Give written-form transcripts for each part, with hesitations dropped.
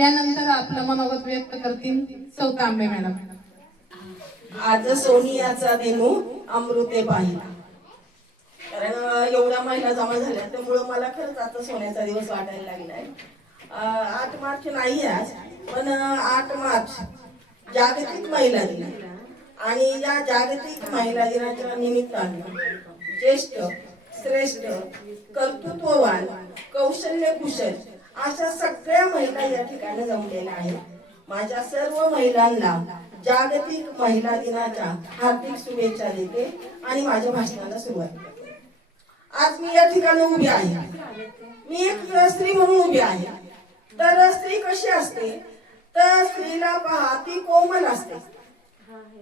यानंतर आपलं मनोगत व्यक्त करतील सौ तांबे मॅडम. आज सोनियाचा देनू अमृते पाहिला. कारण एवढ्या महिला जमा झाल्या त्यामुळे मला खरंच आता सोन्याचा दिवस वाटायला लागलाय. 8 मार्च नाही आज, पण 8 मार्च जागतिक महिला दिन आणि या जागतिक महिला दिनाच्या निमित्तानं ज्येष्ठ, श्रेष्ठ, कर्तृत्ववान, कौशल्य कुशल अशा सगळ्या महिला या ठिकाणी जमलेल्या आहेत. माझ्या सर्व महिलांना जागतिक महिला दिनाच्या हार्दिक शुभेच्छा देते आणि माझ्या भाषणाला सुरुवात करते. आज मी या ठिकाणी उभी आहे. मी एक स्त्री म्हणून उभी आहे. तर स्त्री कशी असते, तर स्त्रीला पहा, ती कोमल असते,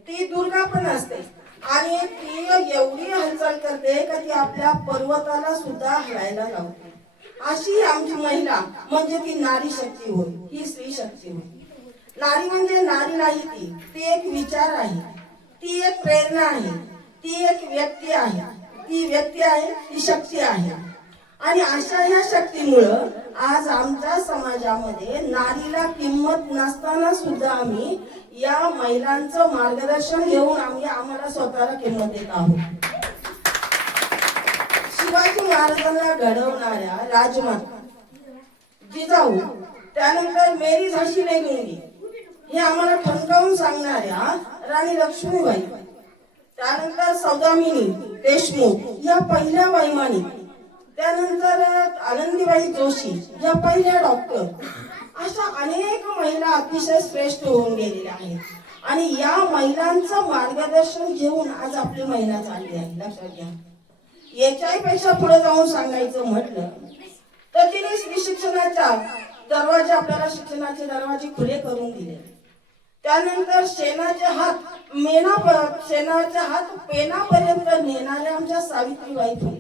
ती दुर्गा पण असते आणि ती एवढी हालचाल करते का ती आपल्या पर्वताला सुद्धा हलायला लावते. अशी आमची महिला म्हणजे ती नारी शक्ती होय, ही स्त्री शक्ती होय. नारी म्हणजे नारी नाही, ती एक विचार आहे, ती एक प्रेरणा आहे, ती एक व्यक्ती आहे, ती व्यक्ती आहे, ती शक्ती आहे. आणि अशा या शक्तीमुळं आज आमच्या समाजामध्ये नारीला किंमत नसताना सुद्धा आम्ही या महिलांचं मार्गदर्शन घेऊन आम्हाला स्वतःला किंमत देत आहोत. शिवाजी महाराजांना घडवणाऱ्या राजमाता जिजाऊ, त्यानंतर मेरी झाशी नाही गुंगी हे आम्हाला ठणकावून सांगणाऱ्या राणी लक्ष्मीबाई, त्यानंतर सौदामिनी देशमुख या पहिल्या वैमानिक, त्यानंतर आनंदीबाई जोशी या पहिल्या डॉक्टर, अशा अनेक महिला अतिशय श्रेष्ठ होऊन गेलेल्या आहेत. आणि या महिलांचं मार्गदर्शन घेऊन आज आपली महिला चालली आहे. लक्षात घ्या, याच्याही पेक्षा पुढे जाऊन सांगायचं म्हटलं तर तिने स्त्री शिक्षणाच्या दरवाजे, आपल्याला शिक्षणाचे दरवाजे खुले करून दिले. त्यानंतर शेणाचे हात पेनापर्यंत नेणाऱ्या आमच्या सावित्रीबाई फुले,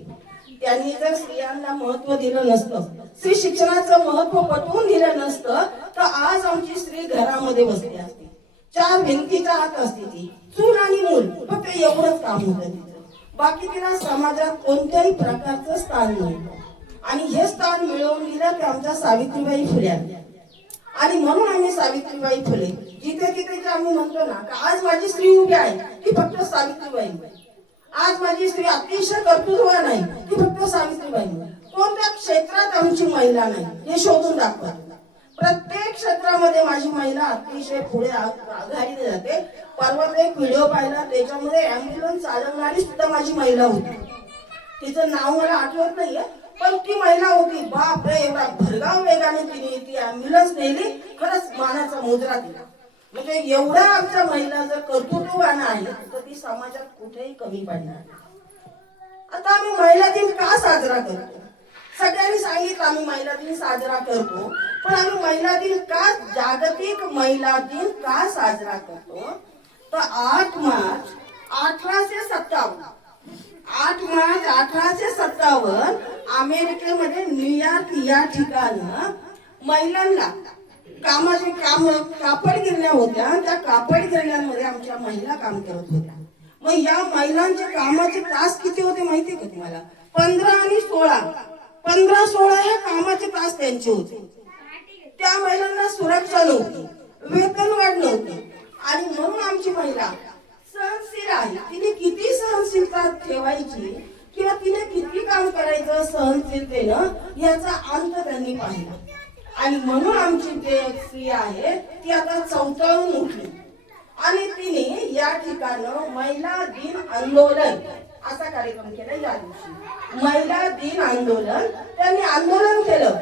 त्यांनी जर स्त्रियांना महत्व दिलं नसतं, स्त्री शिक्षणाचं महत्व पटवून दिलं नसतं, तर आज आमची स्त्री घरामध्ये बसली असते, 4 भिंतीच्या आत असते, ती चूल आणि मूल फक्त एवढंच काम होतं तिचं. बाकी तिला समाजात कोणत्याही प्रकारचं स्थान नव्हतं. आणि हे स्थान मिळवून दिलं ते आमच्या सावित्रीबाई फुले. आणि म्हणून आम्ही सावित्रीबाई फुले जिथे तिथे आम्ही म्हणतो ना, आज माझी स्त्री उभी आहे ती फक्त सावित्रीबाई, आज माझी स्त्री अतिशय कर्तृत्ववान आहे ती फक्त सावित्रीबाई. कोणत्या क्षेत्रात आमची महिला नाही हे शोधून दाखवा. प्रत्येक क्षेत्रामध्ये माझी महिला अतिशय पुढे आघाडीने जाते. परवा एक व्हिडिओ पाहिला, त्याच्यामध्ये ऍम्ब्युलन्स चालवणारी सुद्धा माझी महिला होती. तिचं नाव मला आठवत नाहीये, पण ती महिला होती. बापरे, एवढा भरधाव वेगाने तिने ती ऍम्ब्युलन्स नेली. खरंच मानाचा मुद्रा दिला. म्हणजे एवढ्या आमच्या महिला जर कर्तृत्ववान आहेत तर ती समाजात कुठेही कमी पडणार. आता आम्ही महिला दिन का साजरा करतो? सगळ्यांनी सांगितलं आम्ही महिला दिन साजरा करतो, पण आम्ही महिला दिन का, जागतिक महिला दिन का साजरा करतो? तर 8 मार्च 1857 अमेरिकेमध्ये न्यूयॉर्क या ठिकाणी महिलांना कापड गिरण्या होत्या. त्या कापड गिरण्यांमध्ये आमच्या महिला काम करत होत्या. मग या महिलांचे कामाचे तास किती होते माहिती का तुम्हाला? 15 आणि 16 हे कामाचे तास त्यांचे होते. त्या महिलांना सुरक्षा नव्हती, वेतनवाढ नव्हती. आणि म्हणून आमची महिला सहनशील आहे. तिने किती सहनशीलता ठेवायची किंवा तिने किती काम करायचं सहनशीलतेनं, याचा अंत त्यांनी पाहिला. आणि म्हणून आमची जे स्त्री आहे ती आता चवतळून उठली आणि तिने या ठिकाणी महिला दिन आंदोलन असा कार्यक्रम केला. या दिवशी महिला दिन आंदोलन त्यांनी आंदोलन केलं.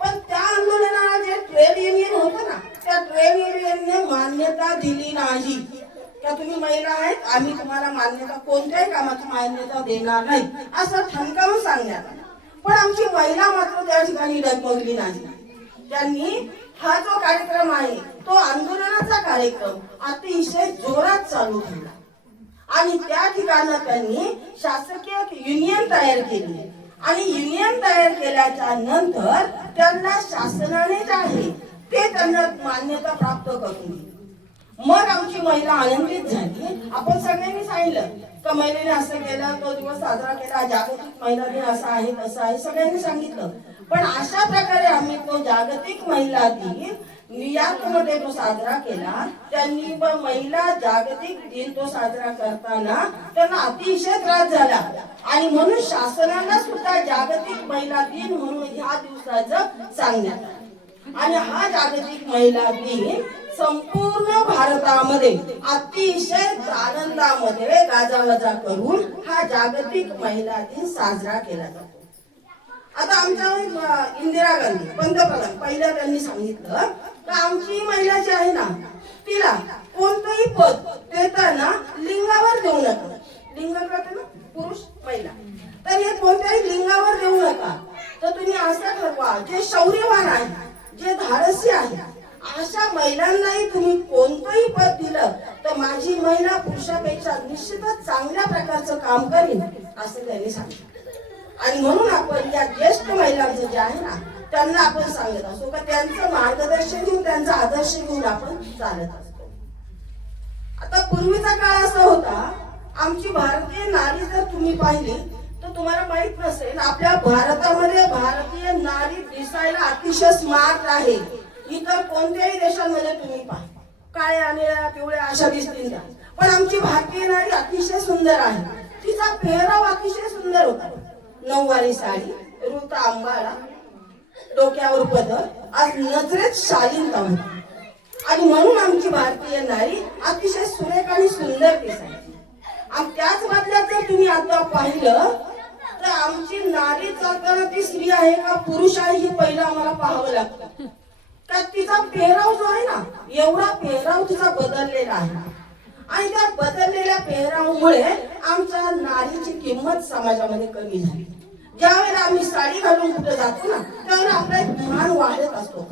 पण त्या आंदोलनाला जे ट्रेड युनियन होतं ना, त्या ट्रेड युनियनने मान्यता दिली नाही. का तुम्ही महिला आहेत, आम्ही तुम्हाला मान्यता, कोणत्याही कामाची मान्यता देणार नाही असं ठणकावून सांगण्यात आलं. पण आमची महिला मात्र त्या ठिकाणी डगमगली नाही. त्यांनी हा जो कार्यक्रम आहे तो आंदोलनाचा कार्यक्रम अतिशय जोरात चालू ठेवला आणि त्या ठिकाणी त्यांनी शासकीय युनियन तयार केली. आणि युनियन तयार केल्याच्या नंतर त्यांना शासनाने जे आहे ते त्यांना मान्यता प्राप्त करून दिली. मग आमची महिला आनंदित झाली. आपण सगळ्यांनी सांगितलं का महिलेने असं केलं, तो दिवस साजरा केला, जागतिक महिला दिन असा आहे तसं आहे, सगळ्यांनी सांगितलं. पण अशा प्रकारे आम्ही तो जागतिक महिला दिन न्यूयॉर्कमध्ये तो साजरा केला त्यांनी, महिला जागतिक दिन तो साजरा करताना त्यांना अतिशय त्रास झाला आणि म्हणून शासनाला सुद्धा जागतिक महिला दिन म्हणून ह्या दिवसाचं सांगण्यात आलं. आणि हा जागतिक महिला दिन संपूर्ण भारतामध्ये अतिशय आनंदामध्ये गाजावाजा करून हा जागतिक महिला दिन साजरा केला जातो. आता आमच्या इंदिरा गांधी पंतप्रधान पहिल्या त्यांनी सांगितलं की आमची महिला जी आहे ना तिला कोणतंही पद देताना लिंगावर देऊ नका. लिंग कळतं ना, पुरुष महिला, तर हे कोणत्याही लिंगावर देऊ नका. तर तुम्ही असं ठरवा जे शौर्यवान आहे, जे धाडसी आहे, अशा महिलांनाही तुम्ही कोणतंही पद दिलं तर माझी महिला पुरुषापेक्षा निश्चितच चांगल्या प्रकारचं काम करीन असं त्यांनी सांगितलं. आणि म्हणून आपण या ज्येष्ठ महिलांचं जे आहे ना त्यांना आपण सांगत असतो का त्यांचं मार्गदर्शन घेऊन, त्यांचा आदर्श घेऊन आपण चालत असतो. आता पूर्वीचा काळ असा होता, आमची भारतीय नारी जर तुम्ही पाहिली तर तुम्हाला माहित नसेल आपल्या भारतामध्ये भारतीय नारी दिसायला अतिशय स्मार्ट आहे. इतर कोणत्याही देशांमध्ये तुम्ही पहा काळ्या आणि पिवळ्या अशा दिसतील त्या, पण आमची भारतीय नारी अतिशय सुंदर आहे. तिचा पेहराव अतिशय सुंदर होता. नऊवारी साडी, रुता अंबाळा, डोक्यावर पदर, आज नजरेत शालीनता होती. आणि म्हणून आमची भारतीय नारी अतिशय सुरेख आणि सुंदर दिसायची. आणि त्याच बदल्यात जर तुम्ही आता पाहिलं तर आमची नारी चालताना ती स्त्री आहे का पुरुष आहे हे पहिलं आम्हाला पाहावं लागतं. का तिचा पेहराव जो आहे ना एवढा पेहराव तिचा बदललेला आहे. आणि त्या बदललेल्या पेहरावामुळे आमच्या नारीची किंमत समाजामध्ये कमी झाली. ज्या वेळेला आम्ही साडी घालून कुठे जातो ना त्यावेळेला आपला एक मान वाढत असतो.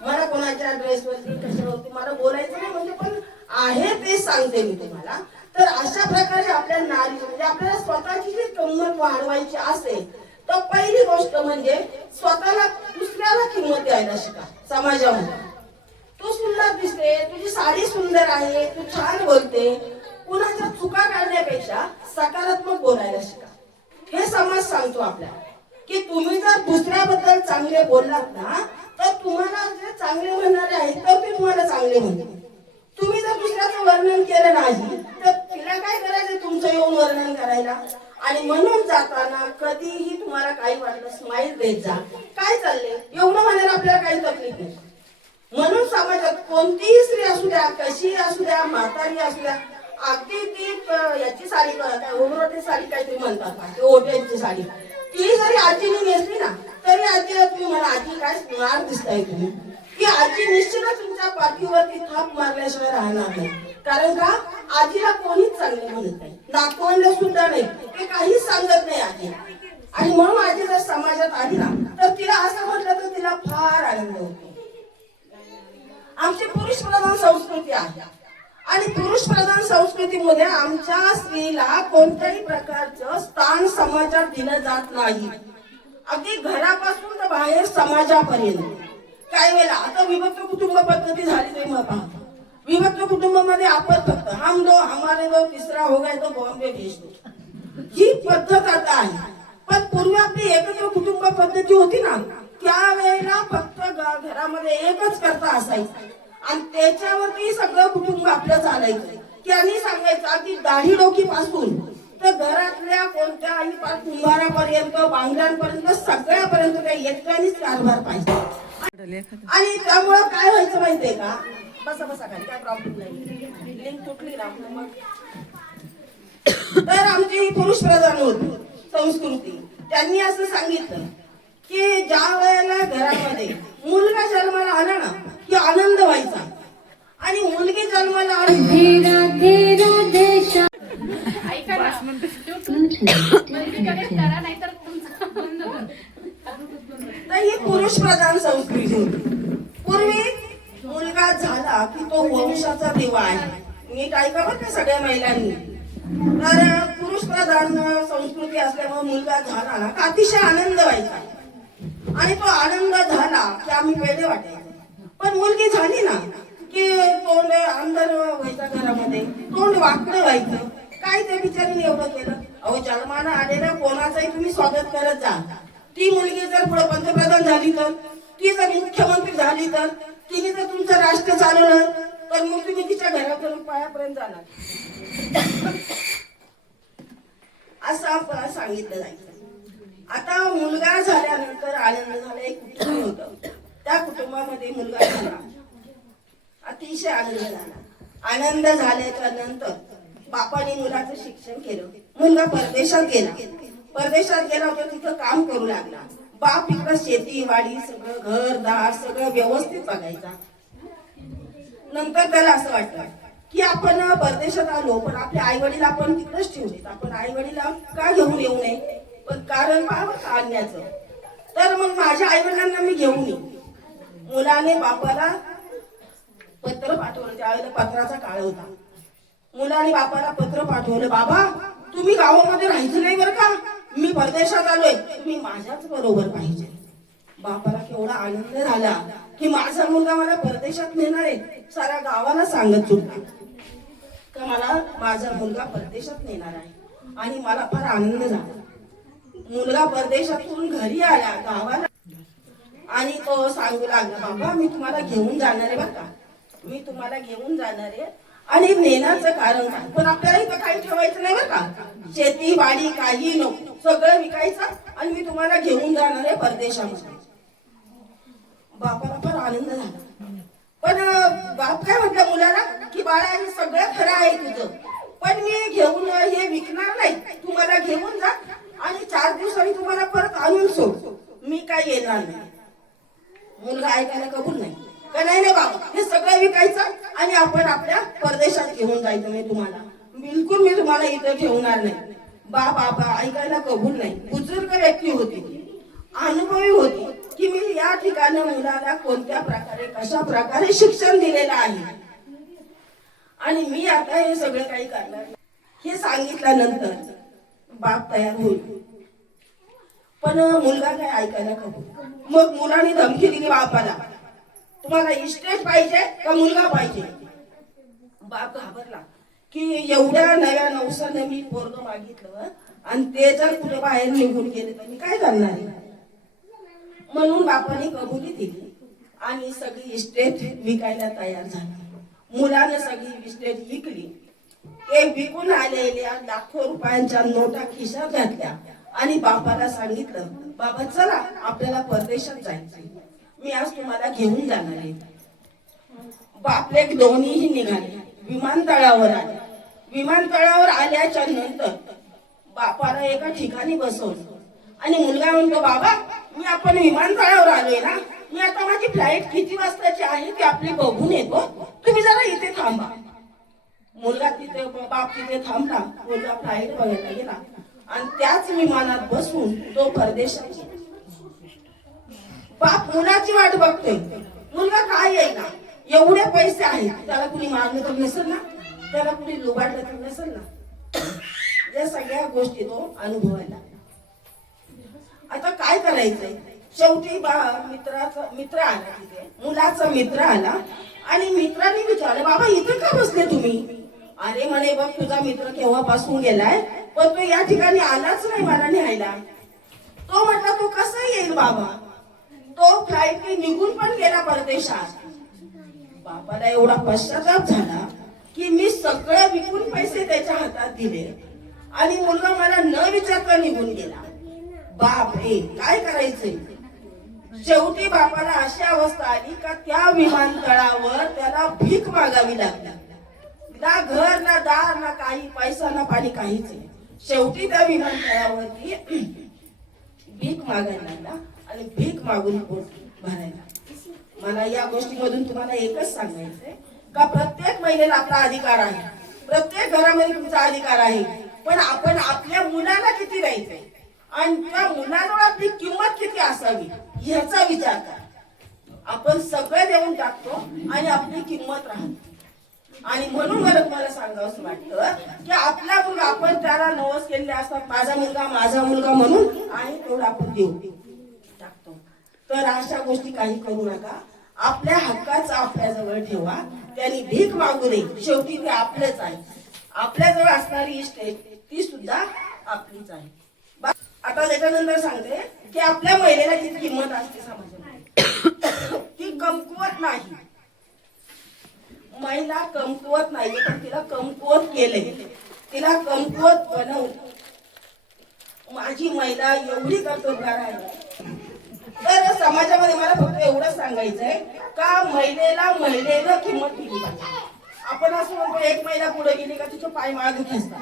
मला कोणाच्या ड्रेसवरती कशावरती मला बोलायचं नाही, म्हणजे पण आहे ते सांगते मी तुम्हाला. तर अशा प्रकारे आपल्या नारी म्हणजे आपल्याला स्वतःची जी किंमत वाढवायची असेल तर पहिली गोष्ट म्हणजे स्वतःला दुसऱ्याला किंमत द्यायला शिका. समाजामध्ये तू सुंदर दिसते, तुझी साडी सुंदर आहे, तू छान बोलते, कुणाच्या चुका काढण्यापेक्षा सकारात्मक बोलायला शिका. हे समाज सांगतो आपल्याला की तुम्ही जर दुसऱ्याबद्दल चांगले बोललात ना तर तुम्हाला जे चांगले म्हणणारे आहेत तर ते तुम्हाला चांगले म्हणतील. तुम्ही जर दुसऱ्याचं वर्णन केलं नाही तर तिला काय करायचं तुमचं येऊन वर्णन करायला. आणि म्हणून जाताना कधीही तुम्हाला काही वाटलं स्माइल देत जा. काय चाललंय एवढं म्हणायला आपल्याला काही तकलीफ नाही. म्हणून समाजात कोणतीही स्त्री असू द्या, कशी असू द्या, म्हातारी असू द्या, अगदी ती याची साडी ओमरोटी साडी काहीतरी म्हणतात ओट्यांची साडी, ती जरी आजीने नेसली ना तरी आजीला तुम्ही म्हणा आजी काय स्मार्ट दिसताय तुम्ही, की आजी निश्चितच तुमच्या पाठीवरती थाप मारल्याशिवाय राहणार नाही. कारण का आजीला कोणीच चांगले म्हणत नाही, नातवंड सुद्धा नाही, ते काहीच सांगत नाही आजी. आणि म्हणून आजी जर समाजात आली ना तर तिला असं म्हटलं तर तिला फार आनंद होतो. आमची पुरुष प्रधान संस्कृती आहे आणि पुरुष प्रधान संस्कृतीमध्ये आमच्या स्त्रीला कोणत्याही प्रकारचं स्थान समाजात दिलं जात नाही. अगदी घरापासून तर बाहेर समाजापर्यंत. काही वेळेला आता विभक्त कुटुंब पद्धती झाली ते मग पाहतो. विभक्त कुटुंबामध्ये आपण फक्त हम दो हमारे दो तिसरा हो गया तो बॉम्बे भेज दो, ही पद्धत आता आहे. पण पूर्वी आपली एकत्र कुटुंब पद्धती होती ना त्यावेळेला फक्त घरामध्ये एकच करता असायचं आणि त्याच्यावरती सगळं कुटुंब आपलं चालायचं. त्यांनी सांगायचं अगदी दाढी डोकी पासून तर घरातल्या कोणत्याही कुंभारापर्यंत बांगड्यांपर्यंत सगळ्यापर्यंत त्या एकट्यानेच कारभार पाहिजे. आणि त्यामुळं काय व्हायचं माहितीये का, बसा बसा खाली काय प्रॉब्लेम नाही, लिंक तुटली ना मग. तर आमची ही पुरुष प्रधान होती संस्कृती. त्यांनी असं सांगितलं की ज्या वेळेला घरामध्ये मुलगा जन्माला आला ना की आनंद व्हायचा आणि मुलगी जन्माला आली तर ही पुरुष प्रधान संस्कृती होती. पूर्वी मुलगा झाला की तो वंशाचा दिवा आहे. नीट ऐका बरं का सगळ्या महिलांनी. तर पुरुष प्रधान संस्कृती असल्यामुळे मुलगा झाला ना का अतिशय आनंद व्हायचा आणि तो आनंद झाला की आम्ही पेढे वाटायचे. पण मुलगी झाली ना की तोंड अंदर व्हायचा, घरामध्ये तोंड वाकडं व्हायचं. काय त्या बिचारीने एवढं केलं. अहो जन्माला आलेल्या कोणाचंही तुम्ही स्वागत करत जा. ती मुलगी जर पुढे पंतप्रधान झाली तर, ती जर मुख्यमंत्री झाली तर, तिने जर तुमचं राष्ट्र चालवलं तर मग तुम्ही तिच्या घरातून पायापर्यंत जाणार असं आपण सांगितलं जायचं. आता मुलगा झाल्यानंतर आनंद झाला. एक कुटुंब होतं, त्या कुटुंबामध्ये मुलगा झाला, अतिशय आनंद झाला. आनंद झाल्याच्या नंतर बापाने मुलाचं शिक्षण केलं. मुलगा परदेशात गेला. परदेशात गेला होता, तिथं काम करू लागला. बाप इकडं शेती वाडी सगळं घरदार सगळं व्यवस्थित बघायचा. नंतर त्याला असं वाटलं की आपण परदेशात आलो पण आपले आई वडील आपण तिकडेच ठेवलेत, आपण आई वडील का घेऊन येऊ नये. पण कारण पाहावं आणण्याचं, तर मग माझ्या आई वडिलांना मी घेऊन येईन. मुलाने बापाला पत्र पाठवलं. त्यावेळेला पत्राचा काळ होता. मुलाने बापाला पत्र पाठवलं, बाबा तुम्ही गावामध्ये राहायचं नाही बरं का, मी परदेशात आलोय, तुम्ही माझ्याच बरोबर पाहिजे. बापाला केवढा आनंद झाला की माझा मुलगा मला परदेशात नेणार आहे. साऱ्या गावाला सांगत सुटला का मला माझा मुलगा परदेशात नेणार आहे. आणि मला फार आनंद झाला. मुलगा परदेशातून घरी आला गावाला आणि तो सांगू लागला, बाबा मी तुम्हाला घेऊन जाणार आहे बरं का, मी तुम्हाला घेऊन जाणार आहे. आणि नेण्याचं कारण काय, पण आपल्याला इथं काही ठेवायचं नाही बरं का, शेती वाडी काही नको, सगळं विकायचं आणि मी तुम्हाला घेऊन जाणार आहे परदेशामध्ये. बापाला फार आनंद झाला. पण बाप काय म्हटलं मुलाला की बाळा हे सगळं खरं आहे तुझं, पण मी घेऊन हे विकणार नाही, तू मला घेऊन जा आणि 4 दिवसांनी तुम्हाला परत आणून सोड, मी काय येणार नाही. मुलगा ऐकायला कबूल नाही का, नाही नाही बाबा हे सगळं विकायचं आणि आपण आपल्या परदेशात घेऊन जायचं, मी तुम्हाला बिलकुल मी तुम्हाला इथं ठेवणार नाही. बाबा ऐकायला कबूल नाही. बुजुर्ग व्यक्ती होती, अनुभवी होती की मी या ठिकाणी मुलाला कोणत्या प्रकारे कशा प्रकारे शिक्षण दिलेलं आहे आणि मी आता हे सगळं काही करणार हे सांगितल्यानंतर बाप तयार होईल. पण मुलगा काय ऐकायला कबूल. मग मुलाने धमकी दिली बापाला, तुम्हाला इस्टेट पाहिजे का मुलगा पाहिजे. बाप घाबरला की एवढ्या नव्या नवसानं मी पोरग मागितलं आणि ते जर कुठे बाहेर निघून गेले तर मी काय करणार आहे. म्हणून बापाने कबुली दिली आणि सगळी इस्टेट विकायला तयार झाली. मुलाने सगळी इस्टेट विकली. ते विकून आलेल्या लाखो रुपयांच्या नोटा खिशात घातल्या आणि बापाला सांगितलं, बाबा चला आपल्याला परदेशात जायचंय, मी आज तुम्हाला घेऊन जाणार आहे. बापले दोन्हीही निघाले, विमानतळावर आले. विमानतळावर आल्याच्या नंतर बापाला एका ठिकाणी बसवलं आणि मुलगा म्हणतो, बाबा मी आपण विमानतळावर आलोय ना, मी आता माझी फ्लाईट किती वाजताची आहे ते आपली बघून येतो, तुम्ही जरा इथे थांबा. मुलगा तिथे बाप तिथे थांबला. मुलगा फ्लाईट बघायला गेला आणि त्याच विमानात बसून तो परदेशात गेला. बाप मुलाची वाट बघतोय, मुलगा काय येईना. एवढे पैसे आहेत, त्याला कुणी मारलं तर नसेल ना, त्याला कुणी लुबाडलं तर नसेल ना. या सगळ्या गोष्टी तो अनुभवायला. आता काय करायचंय, शेवटी मित्र आला तिथे, मुलाचा मित्र आला आणि मित्राने विचारलं, बाबा इथे का बसले तुम्ही. अरे म्हणे बघ तुझा मित्र केव्हापासून गेलाय पण तो या ठिकाणी आलाच नाही मला न्यायला. तो म्हटला तो कसा येईल बाबा, तो फ्लाईटने निघून पण गेला परदेशात. बापाला एवढा पश्चाताप झाला की मी सगळं विकून पैसे त्याच्या हातात दिले आणि मुलगा मला न विचारता निघून गेला. बाप रे काय करायचंय. शेवटी बापाला अशी अवस्था आली का त्या विमानतळावर त्याला भीक मागावी लागली. ना घर ना दार ना काही पैसा ना पाणी काहीच नाही. शेवटी त्या विमानतळावरती भीक मागायला लागला आणि भीक मागून पोट भरायला. मला या गोष्टीमधून तुम्हाला एकच सांगायचंय का प्रत्येक महिलेला आपला अधिकार आहे, प्रत्येक घरामध्ये तुमचा अधिकार आहे, पण आपण आपल्या मुलाला किती द्यायचंय आणि त्या मुलाजवळ आपली किंमत किती असावी ह्याचा विचार करा. आपण सगळं देऊन टाकतो आणि आपली किंमत राहते. आणि म्हणून मला तुम्हाला सांगावंसं वाटतं की आपला मुलगा आपण त्याला नवस केलेले असतात, माझा मुलगा म्हणून आणि तेवढं आपण देऊ टाकतो. तर अशा गोष्टी काही करू नका. आपल्या हक्काचं आपल्याजवळ ठेवा. त्यांनी भीक मागू नये, शेवटी ते आपलंच आहे. आपल्याजवळ असणारी इस्टेट ती सुद्धा आपलीच आहे. आता त्याच्यानंतर सांगते की आपल्या महिलेला किती किंमत असते समाजामध्ये. ती कमकुवत नाही, महिला कमकुवत नाही, पण तिला कमकुवत केले, तिला कमकुवत बनवलं. माझी महिला एवढी कर्तबगार आहे. तर समाजामध्ये मला फक्त एवढंच सांगायचंय का महिलेनं किंमत दिली पाहिजे. आपण असं म्हणतो एक महिला पुढे गेली का तिचे पाय मागे खेचतात,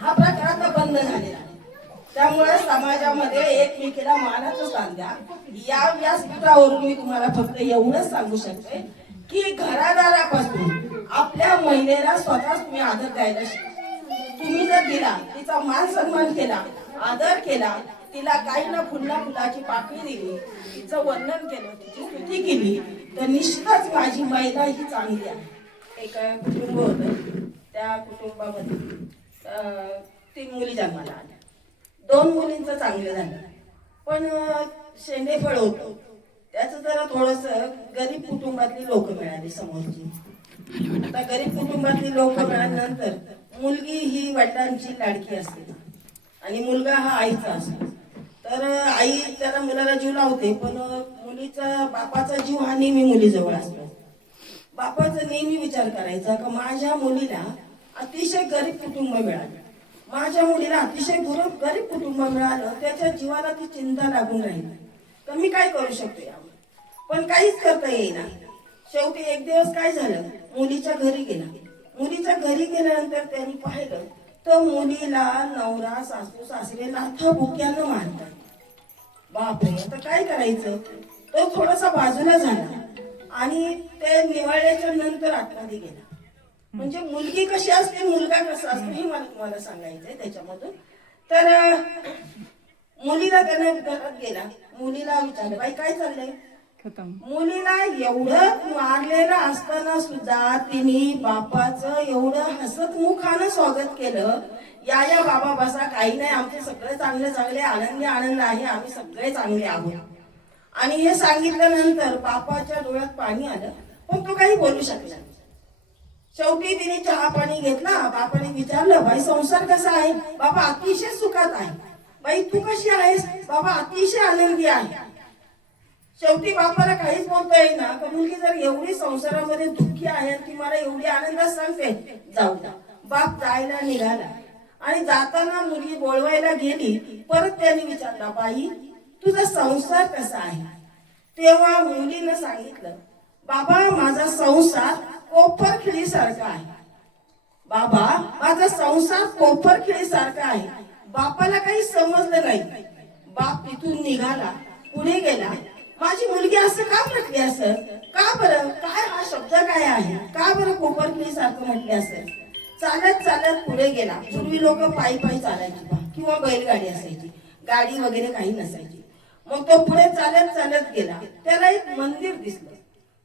हा प्रकार आता बंद झालेला आहे. त्यामुळे समाजामध्ये एकमेकीला मानाचं स्थान द्या. या व्यासपीठावरून मी तुम्हाला फक्त एवढंच सांगू शकते की घरादारापासून आपल्या महिलेला स्वतःच तुम्ही आदर द्यायला शिका. तुम्ही जर दिला, तिचा मान सन्मान केला, आदर केला, तिला काही ना फुलाची पाकळी दिली, तिचं वर्णन केलं, तिची स्तुती केली, तर निश्चितच माझी महिला ही चांगली आहे. एक कुटुंब होतं, त्या कुटुंबामध्ये 3 मुली जन्माला आल्या. 2 मुलींचं चांगलं झालं, पण शेंडेफळ होतं त्याचं जरा थोडस गरीब कुटुंबातली लोक मिळाली समोरची. आता गरीब कुटुंबातली लोक मिळाल्यानंतर मुलगी ही वडिलांची लाडकी असते आणि मुलगा हा आईचा असतो. तर आई त्याला मुलाला जीव लावते, पण मुलीचा बापाचा जीव हा नेहमी मुलीजवळ असतो. बापाचा नेहमी विचार करायचा का माझ्या मुलीला अतिशय गरीब कुटुंब मिळालं, माझ्या मुलीला अतिशय गरीब कुटुंब मिळालं, त्याच्या जीवाला ती चिंता लागून राहिली, तर मी काय करू शकतो यावर. पण काहीच करता येईना. शेवटी एक दिवस काय झालं, मुलीच्या घरी गेला. मुलीच्या घरी गेल्यानंतर त्यांनी पाहिलं तर मुलीला नवरा सासू सासरे लाथा बुक्यानं मारतात. बापरे, आता काय करायचं. तो थोडासा बाजूला झाला आणि ते निवळल्याच्या नंतर आतमध्ये गेला. म्हणजे मुलगी कशी असते, मुलगा कसा असतो हे मला तुम्हाला सांगायचंय त्याच्यामधून. तर मुलीला त्याने घरात गेला, मुलीला विचारलं बाई काय चाललंय. मुलीला एवढं मारलेलं असताना सुद्धा तिने बापाचं एवढं हसतमुखानं स्वागत केलं. या बाबा बसा, काही नाही, आमचे सगळे चांगले आनंदी आनंद आहे, आम्ही सगळे चांगले आहोत. आणि हे सांगितल्यानंतर बापाच्या डोळ्यात पाणी आलं, पण तो काही बोलू शकला. शेवटी तिने चहा पाणी घेतला. बापाने विचारलं बाई संसार कसा आहे. बाबा अतिशय सुखात आहे. बाई तू कशी आहेस. बाबा अतिशय आनंदी आहे. शेवटी बापाला काहीच बोलता येईना का मुलगी जर एवढी संसारामध्ये दुःखी आहे ती मला एवढी आनंदात सांगते, जाऊ द्या. बाप जायला निघाला आणि जाताना मुलगी बोलवायला गेली. परत त्यांनी विचारला बाई तुझा संसार कसा आहे. तेव्हा मुलीनं सांगितलं बाबा माझा संसार कोपरखिळी सारखा आहे. बाबा माझा संसार कोपरखिळी सारखा आहे. बापाला काही समजलं नाही. बाप तिथून निघाला, पुढे गेला. माझी मुलगी असं का म्हटली असं, का बरं, काय हा शब्द काय आहे, का बरं कोपरखिळी सारखं म्हटले असेल. चालत चालत पुढे गेला. पूर्वी लोक पायी चालायची किंवा बैलगाडी असायची, गाडी वगैरे काही नसायची. मग तो पुढे चालत चालत गेला. त्याला एक मंदिर दिसलं.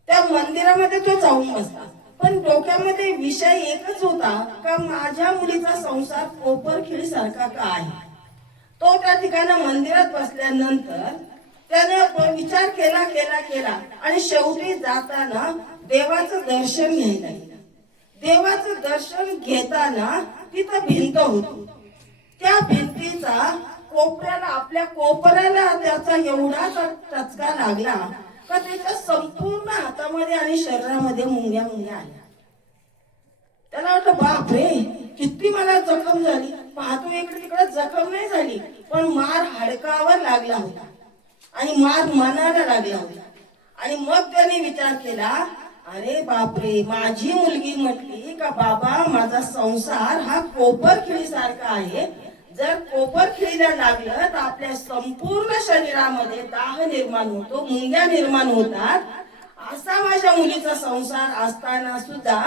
त्या मंदिरामध्ये तो जाऊन बसला. पण डोक्यामध्ये विषय एकच होता का माझ्या मुलीचा संसार कोपरखिळी सारखा का आहे. तो त्या ठिकाणी मंदिरात बसल्यानंतर त्याने विचार केला आणि शेवटी जाताना देवाचं दर्शन घ्यायला गेला. देवाचं दर्शन घेताना तिथं भिंत होती. त्या भिंतीचा आपल्या कोपऱ्याला त्याचा एवढा टचका लागला का त्याच्या संपूर्ण हातामध्ये आणि शरीरामध्ये मुंग्या आल्या. त्याला वाटलं बापरे किती मला जखम झाली. पाहतो इकडे तिकडे जखम नाही झाली, पण मार हाडकावर लागला होता आणि मार मनाला लागला होता. आणि मग त्याने विचार केला अरे बापरे माझी मुलगी म्हटली का बाबा माझा संसार हा कोपरखिळी सारखा आहे. जर कोपरखिळीला लागलं तर आपल्या संपूर्ण शरीरामध्ये दाह निर्माण होतो, मुंग्या निर्माण होतात. असा माझ्या मुलीचा संसार असताना सुद्धा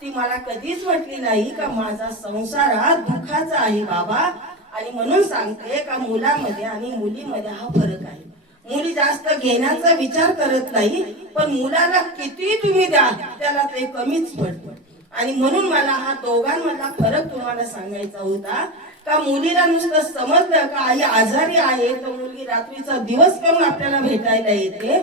ती मला कधीच म्हटली नाही का माझा संसार हा दुःखाचा आहे बाबा. आणि म्हणून सांगते का मुलामध्ये आणि मुलीमध्ये हा फरक आहे. मुली जास्त घेण्याचा विचार करत नाही, पण मुलाला किती तुम्ही द्या त्याला ते कमीच पडतं. आणि म्हणून मला हा दोघांमधला फरक तुम्हाला सांगायचा होता का मुलीला नुसतं समजलं का आई आजारी आहे तर मुलगी रात्रीचा दिवस करून आपल्याला भेटायला येते.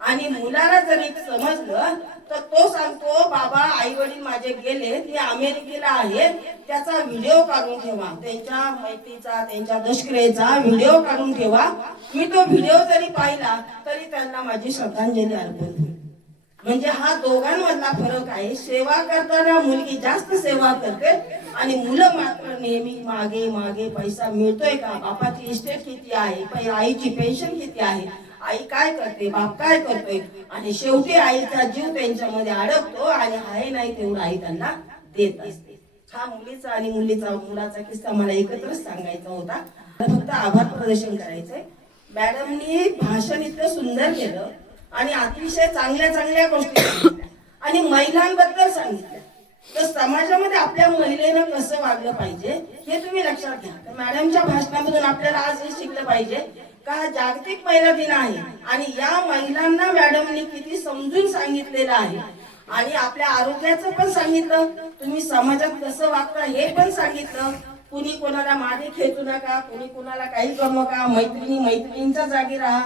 आणि मुलाला जर एक समजलं तर तो सांगतो बाबा आई वडील माझे गेले ते अमेरिकेला आहेत, त्याचा व्हिडिओ काढून ठेवा, त्यांच्या मैत्रीचा त्यांच्या दशक्रियेचा व्हिडिओ काढून ठेवा, मी तो व्हिडिओ जरी पाहिला तरी त्यांना माझी श्रद्धांजली अर्पण होईल. म्हणजे हा दोघांमधला फरक आहे. सेवा करताना मुलगी जास्त सेवा करते आणि मुलं मात्र नेहमी मागे मागे पैसा मिळतोय का, बापाची इस्टेट किती आहे, आईची पेन्शन किती आहे, आई काय करते, बाप काय करतोय, आणि शेवटी आईचा जीव त्यांच्यामध्ये अडकतो आणि आहे नाही तेवढं आई त्यांना देत असते. हा मुलीचा आणि मुलाचा किस्सा मला एकत्रच सांगायचा होता. फक्त आभार प्रदर्शन करायचंय. मॅडमनी भाषण इतकं सुंदर केलं आणि अतिशय चांगल्या चांगल्या गोष्टी सांगितल्या आणि महिलांबद्दल सांगितलं. तर समाजामध्ये आपल्या महिलेनं कसं वागलं पाहिजे हे तुम्ही लक्षात घ्या. तर मॅडमच्या भाषणामधून आपल्याला आज हे शिकलं पाहिजे का जागतिक महिला दिन आहे आणि या महिलांना मॅडमनी किती समजून सांगितलेलं आहे आणि आपल्या आरोग्याचं पण सांगितलं, तुम्ही समाजात कसं वागता हे पण सांगितलं. कुणी कोणाला मागे खेचू नका, कुणी कोणाला काही करू नका, मैत्रिणींच्या जागी राहा,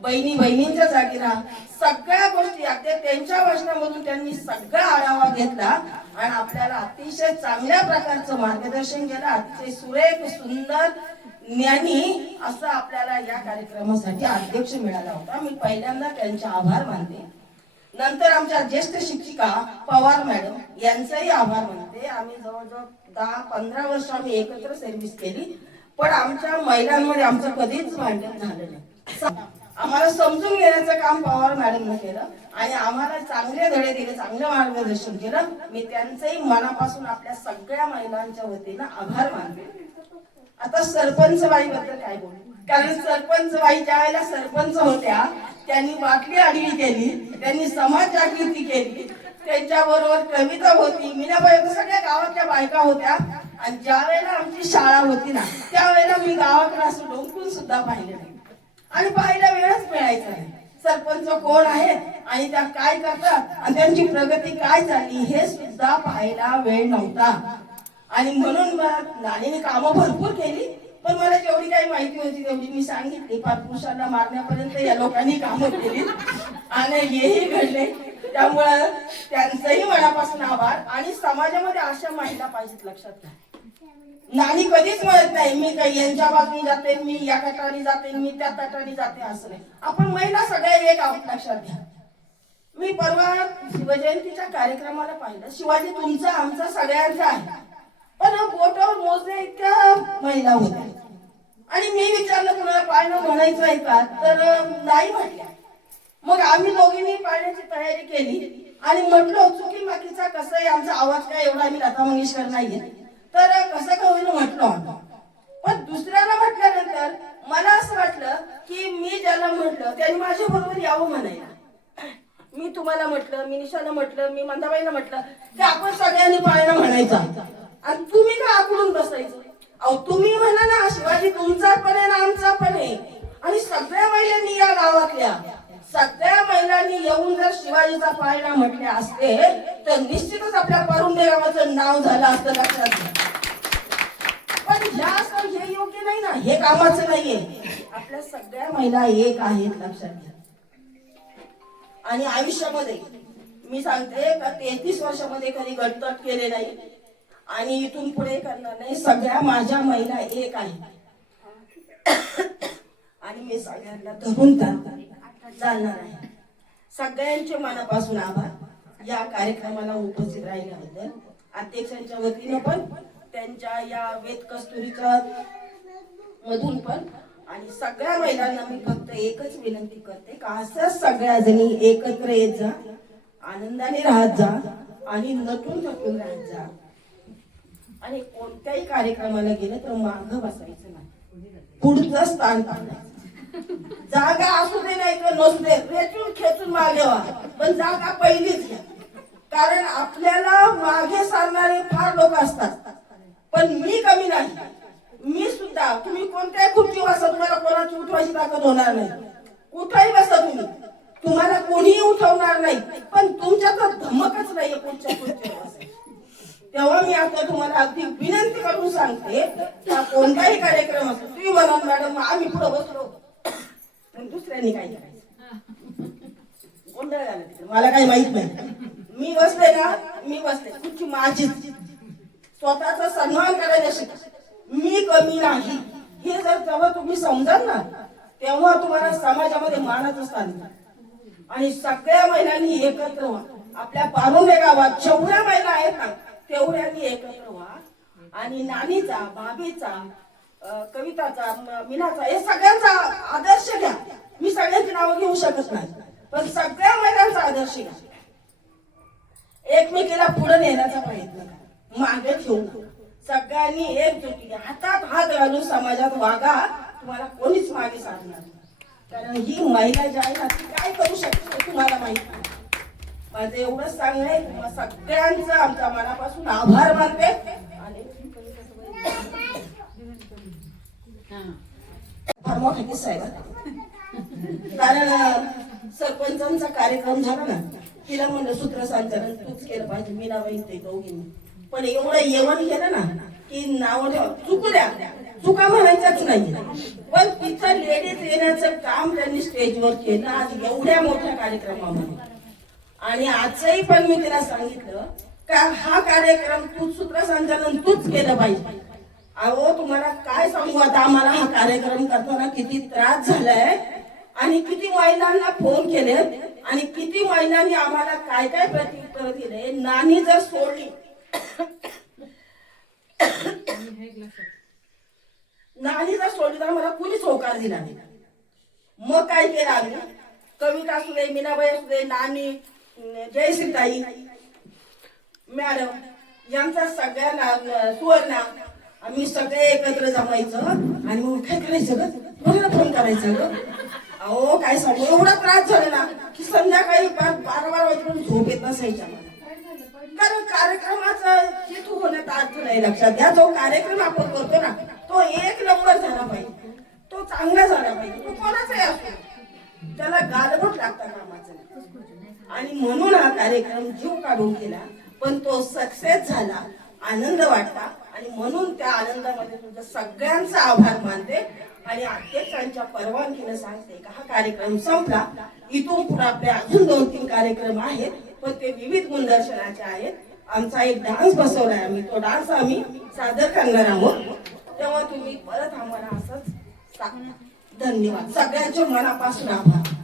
बहिणींच्या जागी राहा. सगळ्या गोष्टी अगदी त्यांच्या भाषणामधून त्यांनी सगळा आढावा घेतला आणि आपल्याला अतिशय चांगल्या प्रकारचं मार्गदर्शन केलं. अतिशय सुरेख सुंदर ज्ञानी असं आपल्याला या कार्यक्रमासाठी अध्यक्ष मिळाला होता. मी पहिल्यांदा त्यांचे आभार मानते. नंतर आमच्या ज्येष्ठ शिक्षिका पवार मॅडम यांचाही आभार मानते. आम्ही जवळजवळ 10-15 वर्ष आम्ही एकत्र सर्व्हिस केली, पण आमच्या महिलांमध्ये आमचं कधीच भांडण झालं नाही. आम्हाला समजून घेण्याचं काम पवार मॅडमने केलं आणि आम्हाला चांगले धडे दिले, चांगलं मार्गदर्शन केलं. मी त्यांचंही मनापासून आपल्या सगळ्या महिलांच्या वतीनं आभार मानते. आता सरपंच बाईबद्दल काय बोलू, कारण सरपंच बाई ज्या वेळेला सरपंच होत्या त्यांनी बाटली आडवी केली, त्यांनी समाज जागृती केली, त्यांच्याबरोबर कविता होती, मीनाबाई सगळ्या गावातल्या बायका होत्या. आणि ज्या वेळेला आमची शाळा होती ना त्यावेळेला मी गावाकडे असं डोंकून सुद्धा पाहिलं नाही आणि पाहायला वेळच मिळायचा नाही. सरपंच कोण आहेत आणि त्या काय करतात आणि त्यांची प्रगती काय झाली हे सुद्धा पाहायला वेळ नव्हता. आणि म्हणून नानीने कामं भरपूर केली, पण मला जेवढी काही माहिती होती तेवढी मी सांगितली. पुरुषांना मारण्यापर्यंत या लोकांनी कामं केली आणि हेही घडले. त्यामुळं त्यांचंही मनापासून आभार. आणि समाजामध्ये अशा महिला पाहिजेत, लक्षात घ्या. नानी कधीच म्हणत नाही मी काही यांच्या बाजूने जाते, मी या गटाने जाते, मी त्या गटाने जाते, असं नाही. आपण महिला सगळ्या एक आहोत, लक्षात घ्या. मी परवा शिवजयंतीच्या कार्यक्रमाला पाहिलं. शिवाजी तुमचा आमचा सगळ्यांचा आहे, पण बोटावर मोजण्या इतक्या महिला होत्या आणि मी विचारलं कुणाला पाळणं म्हणायचं आहे का, तर नाही म्हटल्या. मग आम्ही दोघींनी पाळण्याची तयारी केली आणि म्हटलं चुकी बाकीचा कसं आहे, आमचा आवाज काय एवढा, आम्ही लता मंगेशकर नाहीये, तर कसं का होईल म्हटलं. पण दुसऱ्याला म्हटल्यानंतर मला असं वाटलं की मी ज्याला म्हटलं त्यांनी माझ्या बरोबर यावं म्हणायला. मी तुम्हाला म्हटलं, मी निशाला म्हटलं, मी मंदाबाईला म्हटलं की आपण सगळ्यांनी पाळणं म्हणायचं आणि तुम्ही का आकडून बसायचं. अहो तुम्ही म्हणा ना शिवाजी तुमचा पण आहे ना आमचा पण आहे. आणि सगळ्या महिलांनी या गावातल्या सगळ्या महिलांनी येऊन जर शिवाजीचा पाळणा म्हटले असते तर निश्चितच आपल्या परुंडे गावाचं नाव झालं असतं, लक्षात घ्या. पण हे योग्य नाही ना, हे कामाचं नाहीये. आपल्या सगळ्या महिला एक आहेत, लक्षात घ्या. आणि आयुष्यामध्ये मी सांगते का 33 वर्षामध्ये कधी गटतट केले नाही आणि इथून पुढे करणार नाही. सगळ्या माझ्या महिला एक आहेत आणि मी सगळ्यांना धरून चालणार आहे. सगळ्यांचे मनापासून आभार या कार्यक्रमाला उपस्थित राहिल्याबद्दल. अध्यक्षांच्या वतीनं पण, त्यांच्या या वेद कस्तुरीच्या मधून पण, आणि सगळ्या महिलांना मी फक्त एकच विनंती करते का असंच सगळ्या जणी एकत्र येत जा, आनंदाने राहत जा आणि नटून थटून राहत जा. आणि कोणत्याही कार्यक्रमाला गेलं तर मागं बसायचं नाही, पुढचं स्थान पाहिजे. जागा असू दे नाही तर नसू दे, रेचून खेचून मागे व्हा, पण जागा पहिलीच घ्या. कारण आपल्याला मागे सारणारे फार लोक असतात, पण मी कमी नाही. मी सुद्धा, तुम्ही कोणत्याही खुर्चीवर बसा, तुम्हाला कोणाची उठवायची ताकद होणार नाही. कुठेही बसा तुम्ही, तुम्हाला कोणीही उठवणार नाही, पण तुमच्यात धमकच नाहीये पुढच्या खुर्चीवर बसायची. तेव्हा मी आता तुम्हाला अगदी विनंती करून सांगते का कोणताही कार्यक्रम असतो तुम्ही म्हणा मॅडम आम्ही पुढे बसलो पण दुसऱ्यांनी काय करायचं, मला काही माहित नाही. मी बसले ना, मी बसले, तुमची माझी स्वतःचा सन्मान करायला शिका. मी कमी नाही हे जर जेव्हा तुम्ही समजाल ना, तेव्हा तुम्हाला समाजामध्ये मानाचं स्थान मिळेल. आणि सगळ्या महिलांनी एकत्र व्हा. आपल्या पारोले गावात जेवढ्या महिला आहेत ना, तेवढ्यांनी एकत्र व्हा आणि नानीचा, भाभीचा, कविताचा, मीनाचा, हे सगळ्यांचा आदर्श घ्या. मी सगळ्यांची नावं घेऊ शकत नाही, पण सगळ्या महिलांचा आदर्श घ्या. एकमेकीला पुढे नेण्याचा प्रयत्न करा, मागे ठेवू. सगळ्यांनी एकजुटीने हातात हात घालून समाजात वागा. तुम्हाला कोणीच मागे साधणार नाही. कारण ही महिला जी आहे ना, ती काय करू शकते हे तुम्हाला माहिती नाही. माझं एवढंच सांगणं आहे, तुम्हाला सगळ्यांचं आमच्या मनापासून आभार मानते. आणि फार मोठा किस्सा आहे बरं. कारण सरपंचांचा कार्यक्रम झाला ना, तिला म्हणलं सूत्रसंचालन तूच केलं पाहिजे, मीनाबाई ते दोघींनी. पण एवढं येवण केलं ना की नाव चुकू द्या, चुका म्हणायच्याच नाही. पण तिचं लेडीज येण्याचं काम त्यांनी स्टेजवर केलं आज एवढ्या मोठ्या कार्यक्रमामध्ये. आणि आजही पण मी तिला सांगितलं का हा कार्यक्रम तू सूत्रसंचालन तूच केलं पाहिजे. अहो तुम्हाला काय सांगू आता, आम्हाला हा कार्यक्रम करताना किती त्रास झालाय आणि किती महिलांना फोन केले आणि किती महिलांनी आम्हाला काय काय प्रत्युत्तर दिले. नानी जर सोडली, नानी जर सोडली तर आम्हाला कुणीच होकार दिला नाही. मग काय केलं आम्ही, कविता असू दे, मीनाबाई असू दे, नानी, जयश्रीताई मॅडम यांचा सगळ्यांना, सुवर्णा, आम्ही सगळे एकत्र जमायचं आणि मग काय करायचं ग, कोणाला फोन करायचं ग. अहो काय सांगू, एवढा त्रास झाला ना की संध्याकाळी 12 वाजेपर्यंत झोप येत नसायच्या. कारण कार्यक्रमाचा जिथू होण्यात अर्थ नाही. लक्षात घ्या, जो कार्यक्रम आपण करतो ना तो एक नंबर झाला पाहिजे, तो चांगला झाला पाहिजे. तो कोणाचाही असतो, त्याला गालबोट लागतं कामाचं. आणि म्हणून हा कार्यक्रम जीव काढून केला, पण तो सक्सेस झाला, आनंद वाटला. आणि म्हणून त्या आनंदामध्ये तुमच्या सगळ्यांचा आभार मानते आणि अध्यक्षांच्या परवानगीने सांगते का हा कार्यक्रम संपला. इथून पुढे आपले अजून 2-3 कार्यक्रम आहेत, पण ते विविध गुणदर्शनाचे आहेत. आमचा एक डान्स बसवलाय, आम्ही तो डान्स आम्ही सादर करणार आहोत. तेव्हा तुम्ही परत आम्हाला असंच सांगा. धन्यवाद, सगळ्यांच्या मनापासून आभार.